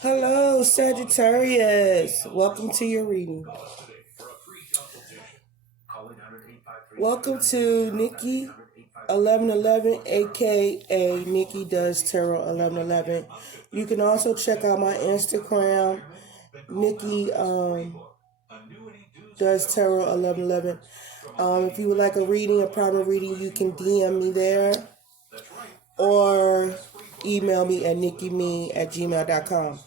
Hello, Sagittarius. Welcome to your reading. Welcome to Nikki 1111, aka Nikki Does Tarot 1111. You can also check out my Instagram, Nikki Does Tarot 1111. If you would like a reading, a private reading, you can DM me there or email me at nikkime@gmail.com.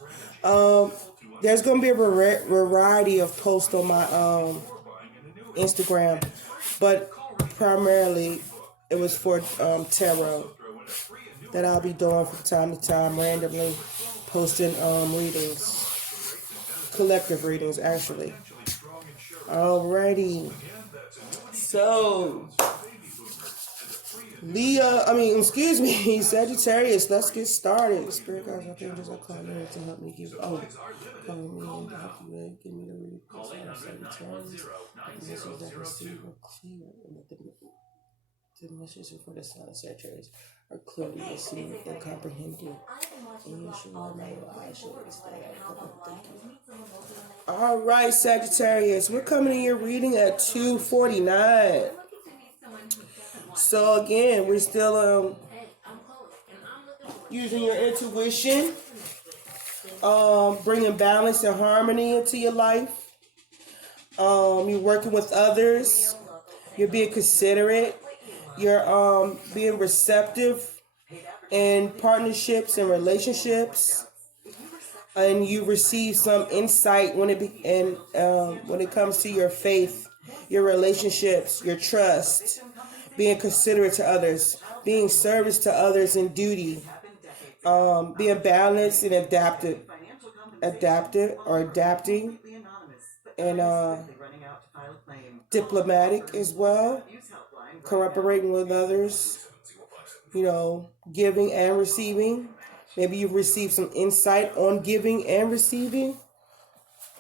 There's going to be a variety of posts on my Instagram, but primarily it was for tarot that I'll be doing from time to time, randomly posting readings, collective readings actually. Alrighty, so Sagittarius, let's get started. Spirit guides, I think just call me to help me give. Call me and help you give me the reading. Sagittarius, the messages that receive are clear, and that the messages for the sign of Sagittarius are clearly received and comprehended. And you should know I should thank you. All right, Sagittarius, we're coming in your reading at 2:49. So again, we're still using your intuition, bringing balance and harmony into your life. You're working with others. You're being considerate. You're being receptive in partnerships and relationships, and you receive some insight when it comes to your faith, your relationships, your trust. Being considerate to others, being service to others in duty, being balanced and adapting, and diplomatic as well, cooperating with others, giving and receiving. Maybe you've received some insight on giving and receiving.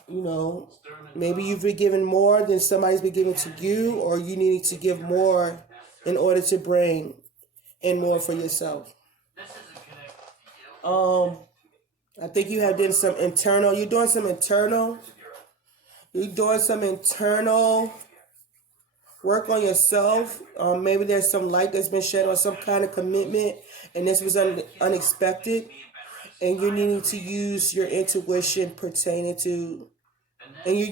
Maybe you've been given more than somebody's been giving to you, or you need to give more in order to bring in more for yourself. I think you have done some internal. You're doing some internal work on yourself. Maybe there's some light that's been shed on some kind of commitment, and this was unexpected. And you're needing to use your intuition pertaining to, and you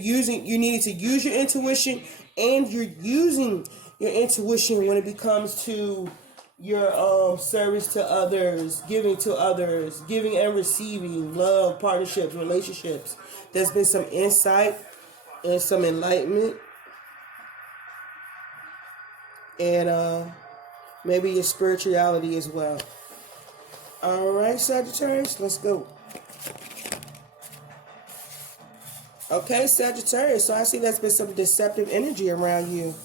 needed to use your intuition, and you're using your intuition when it comes to your service to others, giving and receiving, love, partnerships, relationships. There's been some insight and some enlightenment, and maybe your spirituality as well. All right, Sagittarius, let's go. Okay, Sagittarius, so I see there's been some deceptive energy around you.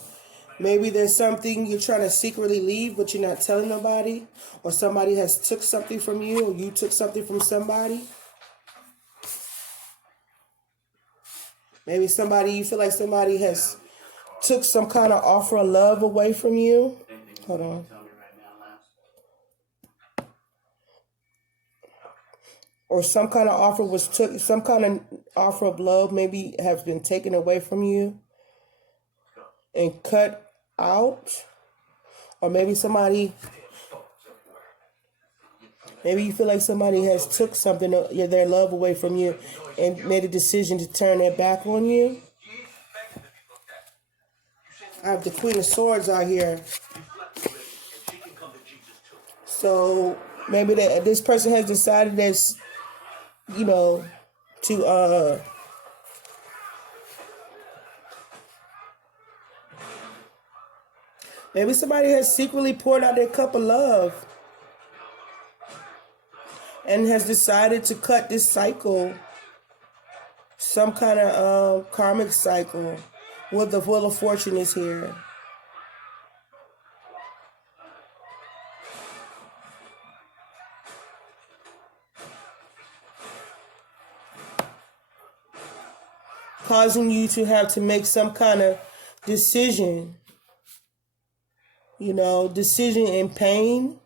Maybe there's something you're trying to secretly leave, but you're not telling nobody. Or somebody has took something from you, or you took something from somebody. Maybe you feel like somebody has took some kind of offer of love away from you. Hold on. Or some kind of offer of love maybe has been taken away from you and cut out. Or maybe you feel like somebody has took something, their love away from you, and made a decision to turn their back on you. I have the Queen of Swords out here. So maybe this person has decided to maybe somebody has secretly poured out their cup of love and has decided to cut this cycle, some kind of karmic cycle. With the Wheel of Fortune is here. Causing you to have to make some kind of decision. Decision in pain.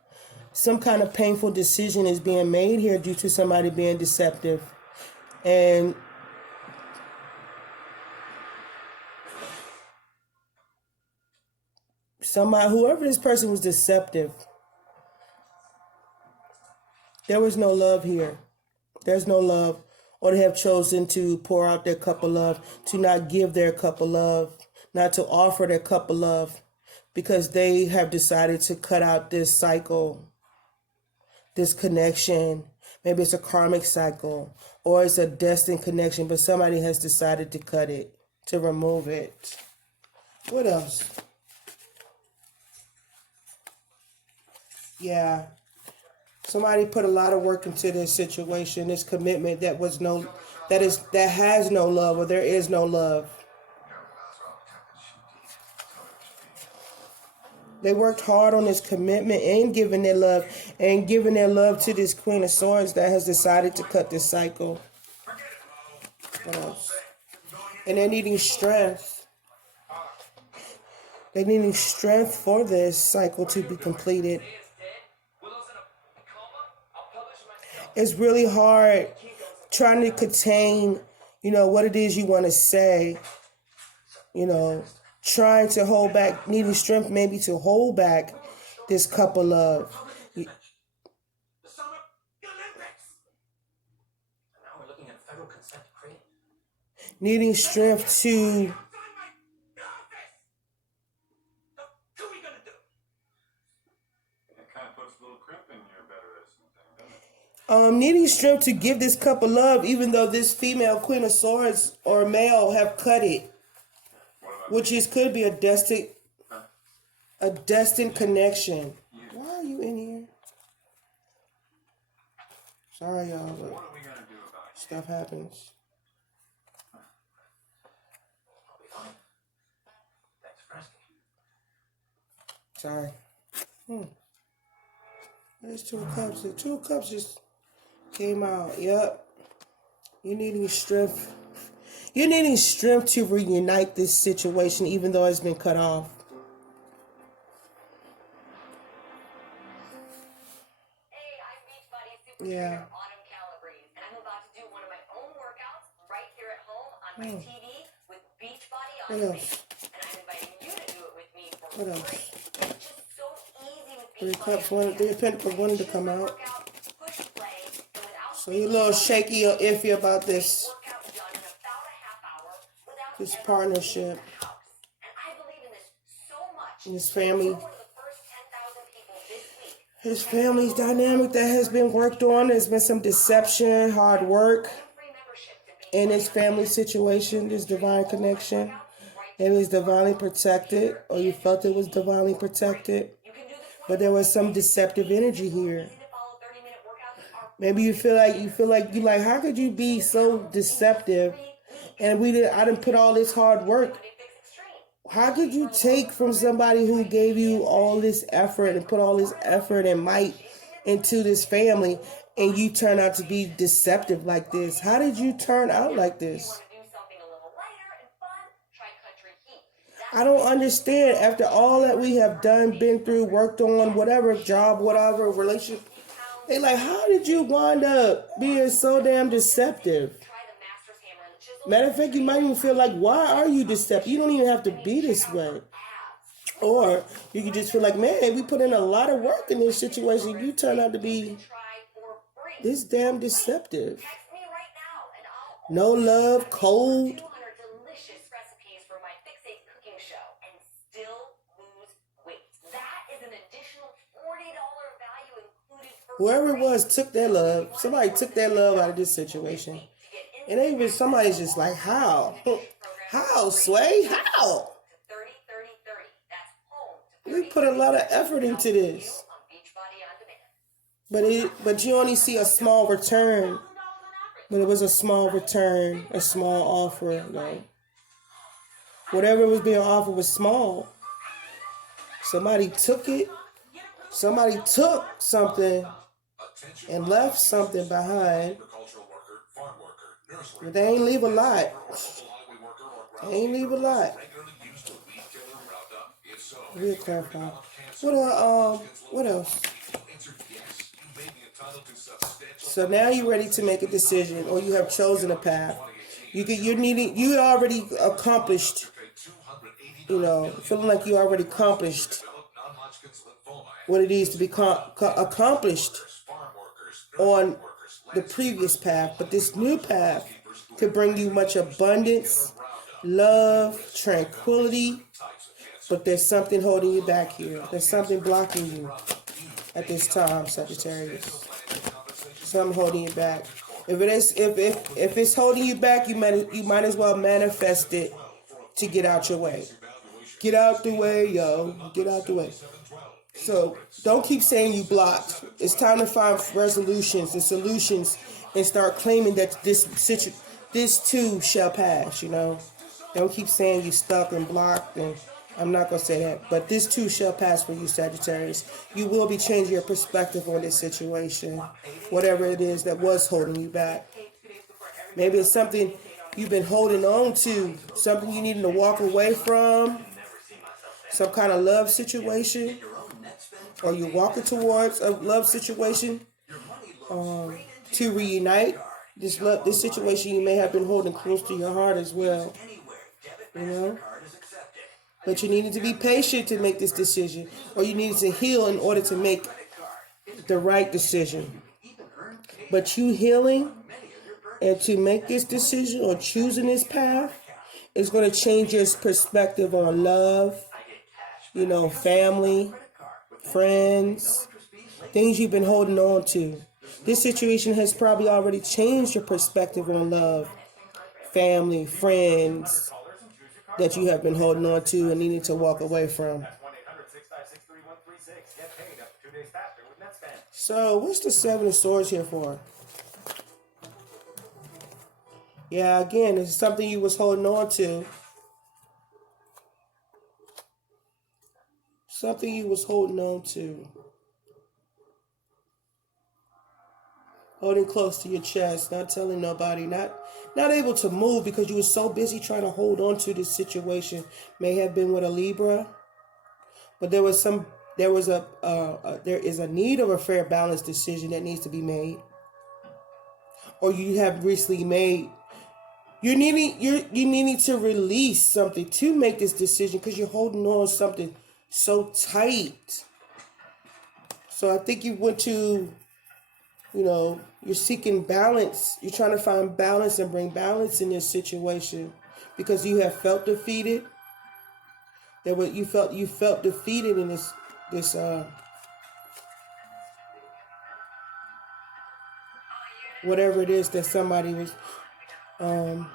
Some kind of painful decision is being made here due to somebody being deceptive. And whoever this person was deceptive, there was no love here. There's no love. Or they have chosen to pour out their cup of love, to not give their cup of love, not to offer their cup of love, because they have decided to cut out this cycle, this connection. Maybe it's a karmic cycle or it's a destined connection, but somebody has decided to cut it, to remove it. What else? Yeah. Somebody put a lot of work into this situation, this commitment that has no love, or there is no love. They worked hard on this commitment and giving their love to this Queen of Swords that has decided to cut this cycle. What else? And they're needing strength. They're needing strength for this cycle to be completed. It's really hard trying to contain, what it is you want to say, trying to hold back, needing strength maybe to hold back this cup of love. Needing strength to needing strength to give this cup of love, even though this female Queen of Swords or male have cut it, which could be a destined connection. Why are you in here? Sorry, y'all, but stuff happens. Sorry. There's 2 of Cups. The 2 of Cups just came out. Yep. You're needing strength. You're needing strength to reunite this situation, even though it's been cut off. Hey, I'm Beachbody Super Trainer Autumn Calabrese, and I'm about to do one of my own workouts right here at home on my TV with Beachbody on Demand. And I'm inviting you to do it with me for free. It's just so easy with Beachbody. 3 Cups, 3 of Pentacles wanted to come out. So you're a little shaky or iffy about this partnership. And his family's dynamic that has been worked on. There's been some deception, hard work in his family situation, this divine connection. It was divinely protected, or you felt it was divinely protected. But there was some deceptive energy here. Maybe you feel like, how could you be so deceptive? And I didn't put all this hard work. How could you take from somebody who gave you all this effort and put all this effort and might into this family, and you turn out to be deceptive like this? How did you turn out like this? I don't understand. After all that we have done, been through, worked on, whatever job, whatever relationship, they like, how did you wind up being so damn deceptive? Matter of fact, you might even feel like, why are you deceptive? You don't even have to be this way. Or you could just feel like, man, we put in a lot of work in this situation. You turn out to be this damn deceptive. No love, cold. Whoever it was took their love. Somebody took their love out of this situation. And somebody's just like, how? How, Sway? How? We put a lot of effort into this. But you only see a small return. But it was a small return, a small offer. Whatever was being offered was small. Somebody took it. Somebody took something and left something behind. But they ain't leave a lot. Real clarify. What else? So now you're ready to make a decision, or you have chosen a path. You already accomplished, feeling like you already accomplished what it is to be accomplished on the previous path. But this new path could bring you much abundance, love, tranquility. But there's something holding you back here. There's something blocking you at this time, Sagittarius. Something holding you back. If it's holding you back, you might as well manifest it to get out your way. Get out the way, yo. Get out the way. So don't keep saying you blocked. It's time to find resolutions and solutions and start claiming that this too shall pass, Don't keep saying you stuck and blocked, and I'm not going to say that. But this too shall pass for you, Sagittarius. You will be changing your perspective on this situation, whatever it is that was holding you back. Maybe it's something you've been holding on to, something you needed to walk away from, some kind of love situation, or you're walking towards a love situation to reunite. This situation you may have been holding close to your heart as well, But you needed to be patient to make this decision, or you needed to heal in order to make the right decision. But you healing and to make this decision or choosing this path is going to change your perspective on love, family, friends, things you've been holding on to. This situation has probably already changed your perspective on love, family, friends that you have been holding on to and needing to walk away from. So, what's the Seven of Swords here for? Yeah, again, it's something you was holding on to. Something you was holding on to. Holding close to your chest, not telling nobody, not able to move because you were so busy trying to hold on to this situation. May have been with a Libra, but there is a need of a fair balanced decision that needs to be made, or you have recently made. You needing to release something to make this decision because you're holding on to something so tight. So I think you went to, you're seeking balance. You're trying to find balance and bring balance in this situation because you have felt defeated. You felt defeated in this whatever it is that somebody was. Hold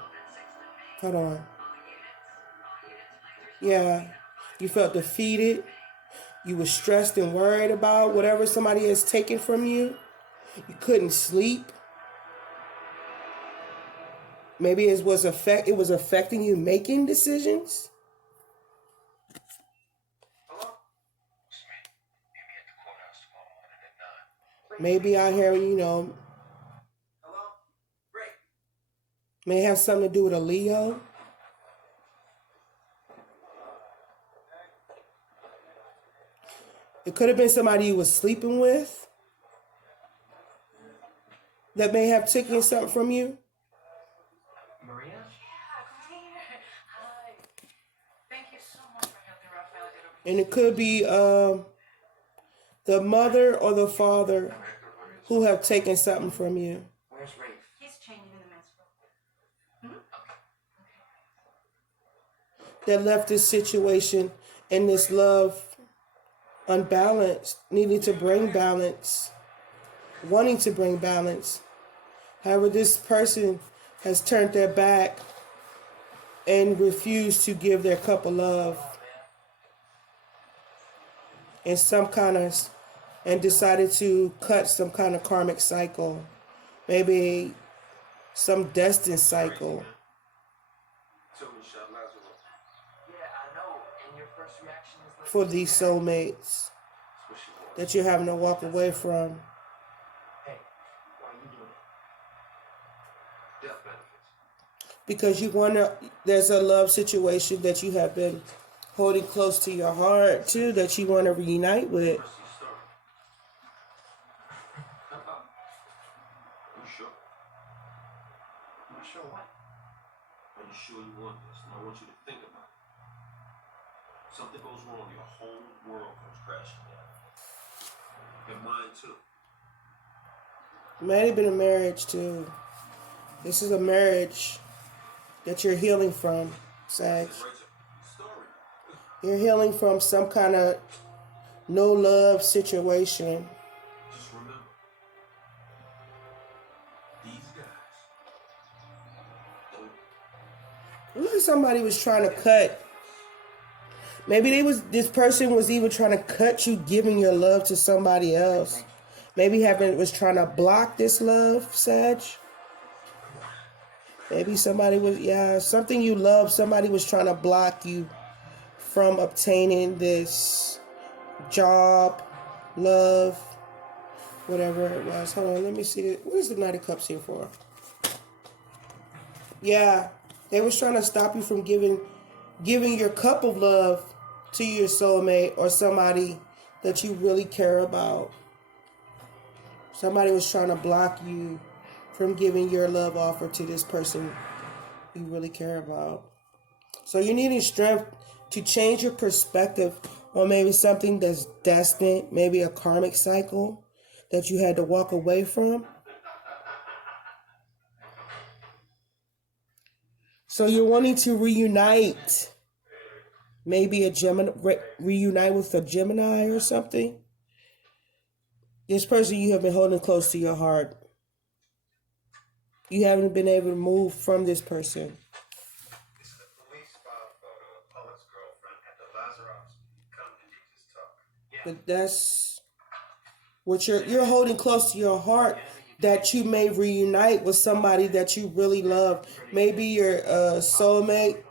on. Yeah, you felt defeated. You were stressed and worried about whatever somebody has taken from you. You couldn't sleep. Maybe it was affecting you making decisions. Maybe out here, may have something to do with a Leo. It could have been somebody you was sleeping with that may have taken something from you. Maria? Yeah, hi. Thank you so much for helping Raphael get over. And it could be the mother or the father who have taken something from you. Where's Rafe? He's changing in the men's room. That left this situation and this love unbalanced, needing to bring balance, wanting to bring balance. However, this person has turned their back and refused to give their cup of love and decided to cut some kind of karmic cycle, maybe some destined cycle. For these soulmates that you're having to walk away from. Because there's a love situation that you have been holding close to your heart too, that you want to reunite with. sure you want this, and I want you to think about it. Something goes wrong, your whole world comes crashing down. And mine too. Might have been a marriage too. This is a marriage that you're healing from, Sag. You're healing from some kind of no love situation. Just remember, these guys. Look like somebody was trying to cut. Maybe this person was even trying to cut you giving your love to somebody else. Maybe was trying to block this love, Sag. Maybe somebody was, something you love, somebody was trying to block you from obtaining this job, love, whatever it was. Hold on, let me see. What is the Knight of Cups here for? Yeah, they was trying to stop you from giving your cup of love to your soulmate or somebody that you really care about. Somebody was trying to block you from giving your love offer to this person you really care about. So you're needing strength to change your perspective on maybe something that's destined, maybe a karmic cycle that you had to walk away from. So you're wanting to reunite, maybe reunite with a Gemini or something. This person you have been holding close to your heart. You haven't been able to move from this person. This is a police file photo of Pollock's girlfriend at the Lazarus come-to-Jesus talk. Yeah. But that's what you're holding close to your heart, that you may reunite with somebody that you really love. Maybe your soulmate.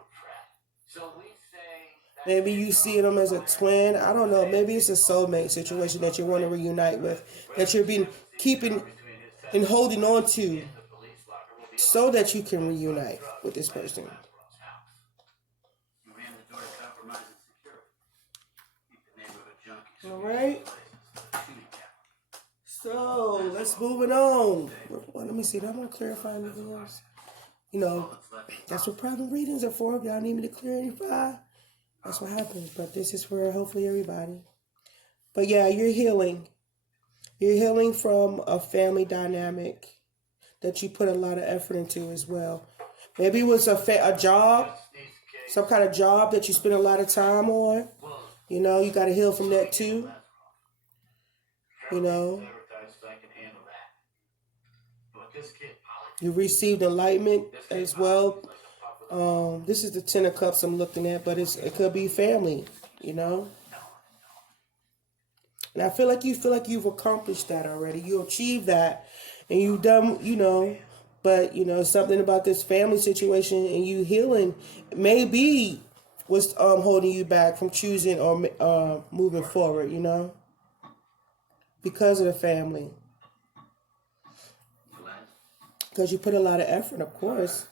Maybe you see them as a twin. I don't know. Maybe it's a soulmate situation that you want to reunite with, that you've been keeping and holding on to so that you can reunite with this person. All right. So let's move it on. Well, let me see. Do I want to clarify anything else? You know, that's what private readings are for. If y'all need me to clarify, that's what happens. But this is for hopefully everybody. But yeah, you're healing. You're healing from a family dynamic that you put a lot of effort into as well. Maybe it was a job, some kind of job that you spent a lot of time on. You know, you got to heal from that too. You know, you received enlightenment as well. This is the Ten of Cups I'm looking at, but it could be family, you know. And I feel like you've accomplished that already. You achieved that, and you've done, you know. But you know, something about this family situation and you healing maybe was holding you back from choosing or moving forward. You know, because of the family. Because you put a lot of effort, of course.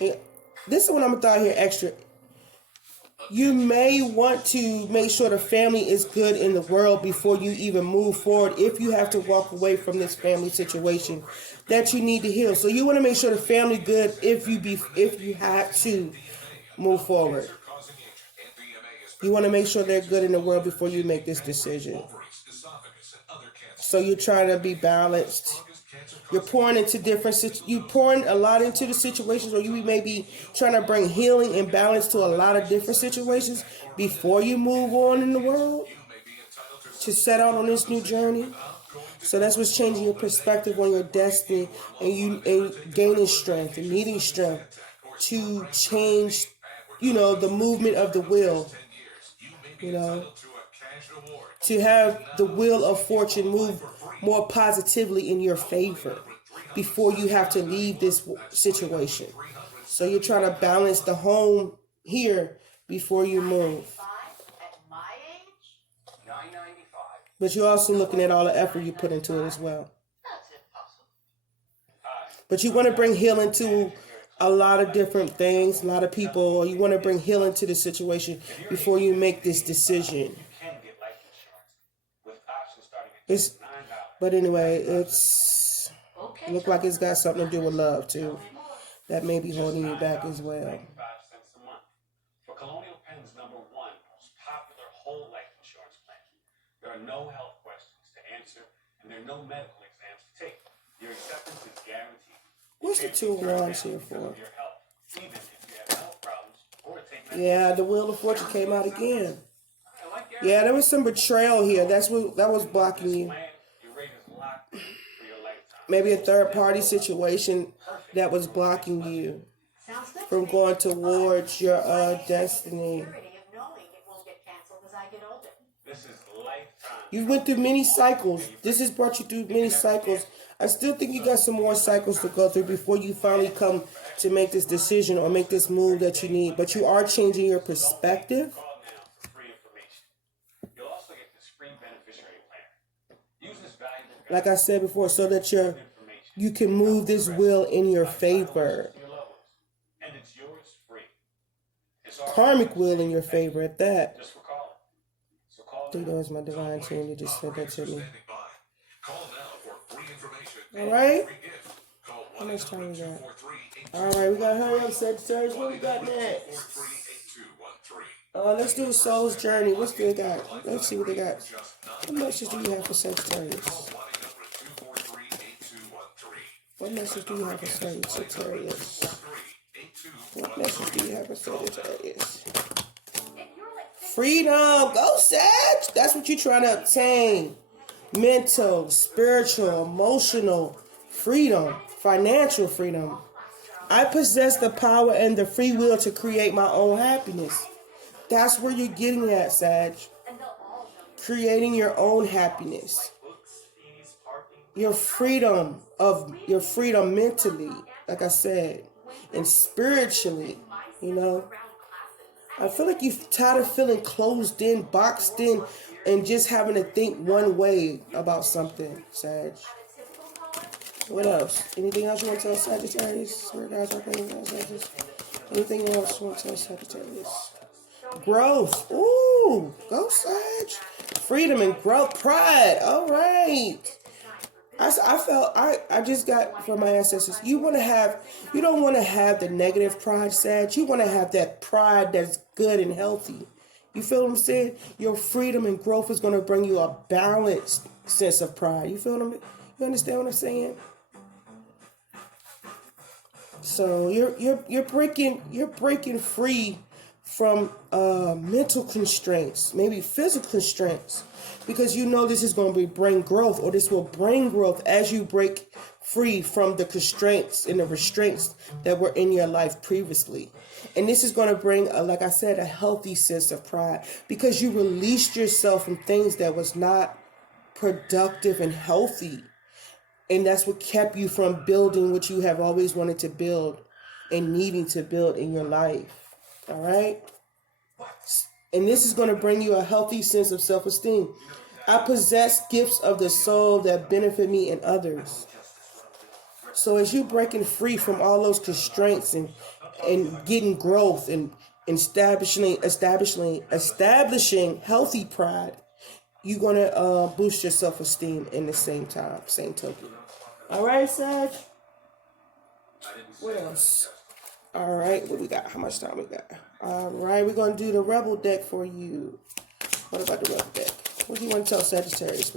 Yeah, this is what I'm going to throw here extra. You may want to make sure the family is good in the world before you even move forward. If you have to walk away from this family situation that you need to heal. So you want to make sure the family good if you have to move forward. You want to make sure they're good in the world before you make this decision. So you're trying to be balanced. You're pouring a lot into the situations, or you may be trying to bring healing and balance to a lot of different situations before you move on in the world to set out on this new journey. So that's what's changing your perspective on your destiny, and gaining strength and needing strength to change, you know, the movement of the wheel, you know, to have the wheel of fortune move more positively in your favor before you have to leave this situation. So you're trying to balance the home here before you move. But you're also looking at all the effort you put into it as well. But you want to bring healing to a lot of different things, a lot of people, or you want to bring healing to the situation before you make this decision. But anyway, it's... Okay. Look like it's got something to do with love too. That may be holding you back as well. 95 cents a month for Colonial Penn's #1 most popular whole life insurance plan. There are no health questions to answer, and there are no medical exams to take. Your acceptance is guaranteed. What's the two wands here for? Your health, even if you have health problems or take Yeah, the Wheel of Fortune came out again. I like Yeah, there was some betrayal here. That was blocking you. plan. Your rate is locked in for your lifetime. Maybe a third party situation that was blocking you Sounds good from to me. going towards your destiny. Security of knowing it won't get canceled as I get older. This is lifetime. You went through many cycles. This has brought you through many cycles. I still think you got some more cycles to go through before you finally come to make this decision or make this move that you need. But you are changing your perspective. Call now for free information. You'll also get this free beneficiary plan. Use this valuable Like I said before, so that information. you can move this wheel in your favor. Your loved ones. And it's yours free. It's all Karmic wheel in your favor at that. just for calling. So call I think that was my divine team that just said that to me. Call now for free information. All right. Free gift. Call How much time we got? 1-800-243-8213. All right, we gotta hurry up, Sagittarius. What we got next? 1-800-243-8213. Let's do a soul's journey. What's they got? Let's see what they got. What message do you have for Sagittarius? 1-800-243-8213. What message do you have for Sagittarius? 243-8213. What message do you have for Sagittarius? If you're like Freedom. Go, Sag. That's what you're trying to obtain. Mental, spiritual, emotional freedom, financial freedom. I possess the power and the free will to create my own happiness. That's where you're getting at, Sag. and they'll all know you. Creating your own happiness. Your freedom mentally, like I said, and spiritually, you know. I feel like you're tired of feeling closed in, boxed in, and just having to think one way about something, Sag. What else? Anything else you want to tell Sagittarius? Anything else you want to tell Sagittarius? Growth. Ooh, go Sag. Freedom and growth. Pride. All right. I just got from my ancestors. You don't want to have the negative pride, Sag. You want to have that pride that's good and healthy. You feel what I'm saying? Your freedom and growth is going to bring you a balanced sense of pride. You feel what I'm? You understand what I'm saying? So you're breaking free from mental constraints, maybe physical constraints, because you know this is going to bring growth, or this will bring growth as you break free from the constraints and the restraints that were in your life previously. And this is going to bring, like I said, a healthy sense of pride, because you released yourself from things that was not productive and healthy. And that's what kept you from building what you have always wanted to build and needing to build in your life. All right? And this is going to bring you a healthy sense of self-esteem. I possess gifts of the soul that benefit me and others. So as you breaking free from all those constraints and getting growth and establishing healthy pride, you're going to boost your self-esteem in the same token. All right, Sag? What else? All right, what we got? How much time we got? All right, we're going to do the Rebel deck for you. What about the Rebel deck? What do you want to tell Sagittarius?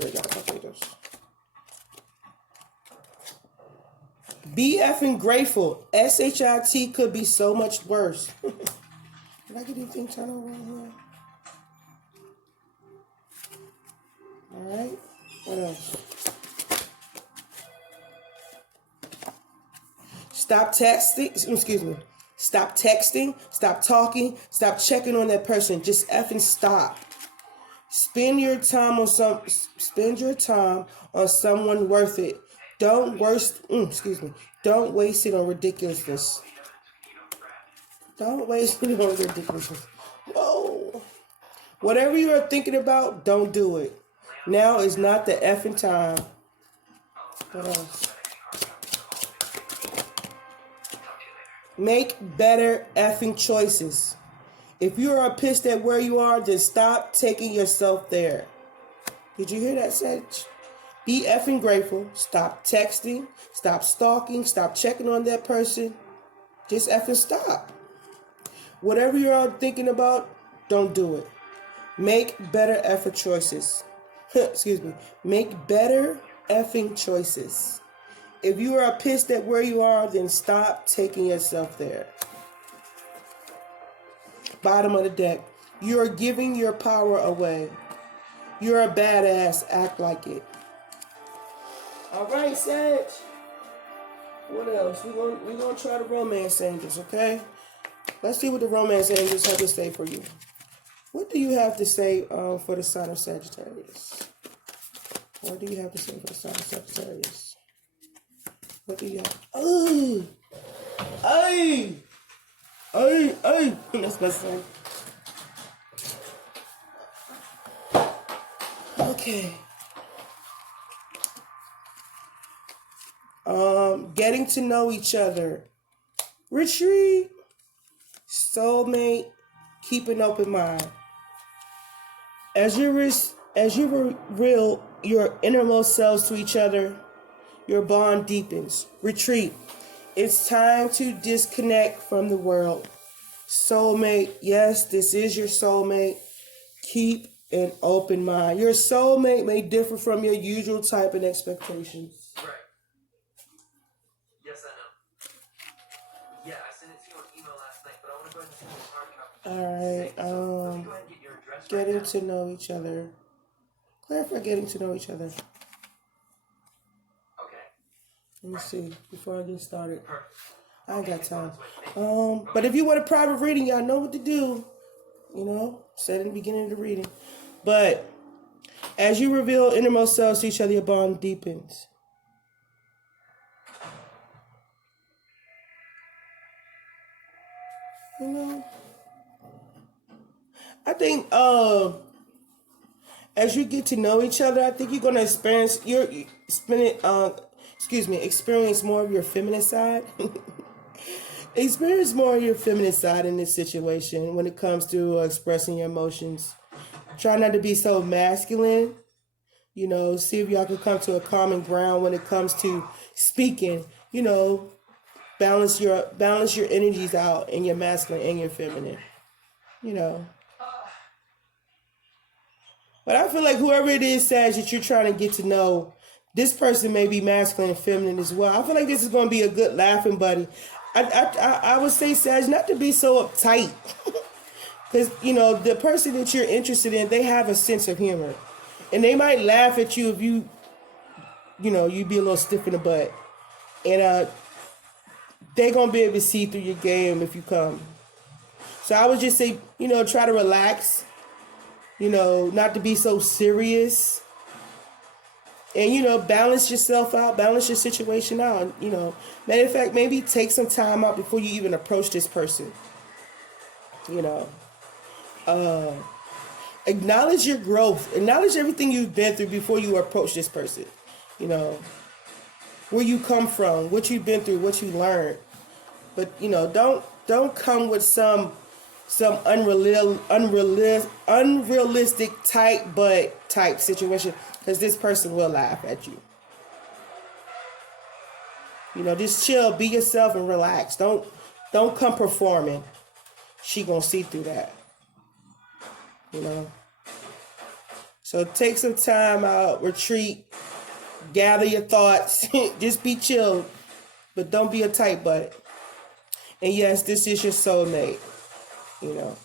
Be effing grateful. SHIT could be so much worse. Did I get anything turned over here? All right. What else? Stop texting. Stop texting. Stop talking. Stop checking on that person. Just effing stop. Spend your time on someone worth it. Don't waste it on ridiculousness. Don't waste it on ridiculousness. Whoa. Whatever you are thinking about, don't do it. Now is not the effing time. What else? Make better effing choices. If you are pissed at where you are, then stop taking yourself there. Did you hear that, Sage? Be effing grateful. Stop texting. Stop stalking. Stop checking on that person. Just effing stop. Whatever you're all thinking about, don't do it. Make better effort choices. Excuse me. Make better effing choices. If you are pissed at where you are, then stop taking yourself there. Bottom of the deck. You are giving your power away. You're a badass. Act like it. All right, Sag. What else? We're gonna try the romance angels, okay? Let's see what the romance angels have to say for you. What do you have to say for the sign of Sagittarius? What do you have to say for the sign of Sagittarius? What do you have? Oh, ay, ay, ay. That's my son. Okay. Getting to know each other. Retreat. Soulmate. Keep an open mind. As you reveal your innermost selves to each other, your bond deepens. Retreat. It's time to disconnect from the world. Soulmate. Yes, this is your soulmate. Keep an open mind. Your soulmate may differ from your usual type and expectations. Right. Yes, I know. Yeah, I sent it to you on email last night, but I want to go ahead and send you a hard copy. Alright, So let me go ahead and get your address getting right to know each other. Clarify getting to know each other. now. Okay. Let me see, before I get started. Perfect. I ain't got time. But if you want a private reading, y'all know what to do. You know, said in the beginning of the reading. But as you reveal innermost selves to each other, your bond deepens. You know, I think as you get to know each other, I think you're gonna experience experience more of your feminine side. Experience more of your feminine side in this situation when it comes to expressing your emotions. Try not to be so masculine. You know, see if y'all can come to a common ground when it comes to speaking. You know, balance your energies out in your masculine and your feminine. You know. But I feel like whoever it is, Sag, that you're trying to get to know, this person may be masculine and feminine as well. I feel like this is going to be a good laughing buddy. I would say, Sag, not to be so uptight. Because, you know, the person that you're interested in, they have a sense of humor. And they might laugh at you if you be a little stiff in the butt. And they're going to be able to see through your game if you come. So I would just say, you know, try to relax. You know, not to be so serious. And, you know, balance yourself out, balance your situation out. You know, matter of fact, maybe take some time out before you even approach this person. You know, acknowledge your growth, acknowledge everything you've been through before you approach this person. You know, where you come from, what you've been through, what you learned. But, you know, don't come with some unrealistic tight butt type situation, because this person will laugh at you. You know, just chill, be yourself and relax. Don't come performing. She gonna see through that. You know. So take some time out, retreat, gather your thoughts, just be chill, but don't be a tight butt. And yes, this is your soulmate. You know.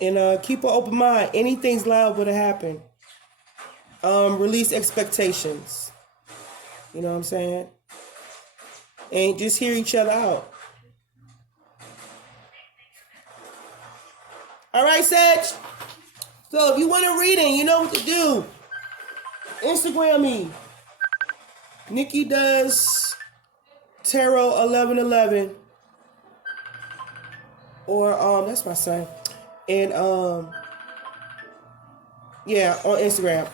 And keep an open mind. Anything's liable to happen. Release expectations. You know what I'm saying? And just hear each other out. All right, Sag. So if you want a reading, you know what to do. Instagram me. Nikki does Tarot 1111. Or that's my son. And yeah, on Instagram.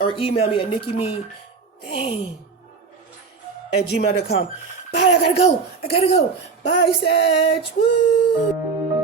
Or email me at nickime@gmail.com. Bye, I gotta go. Bye, Sag. Woo!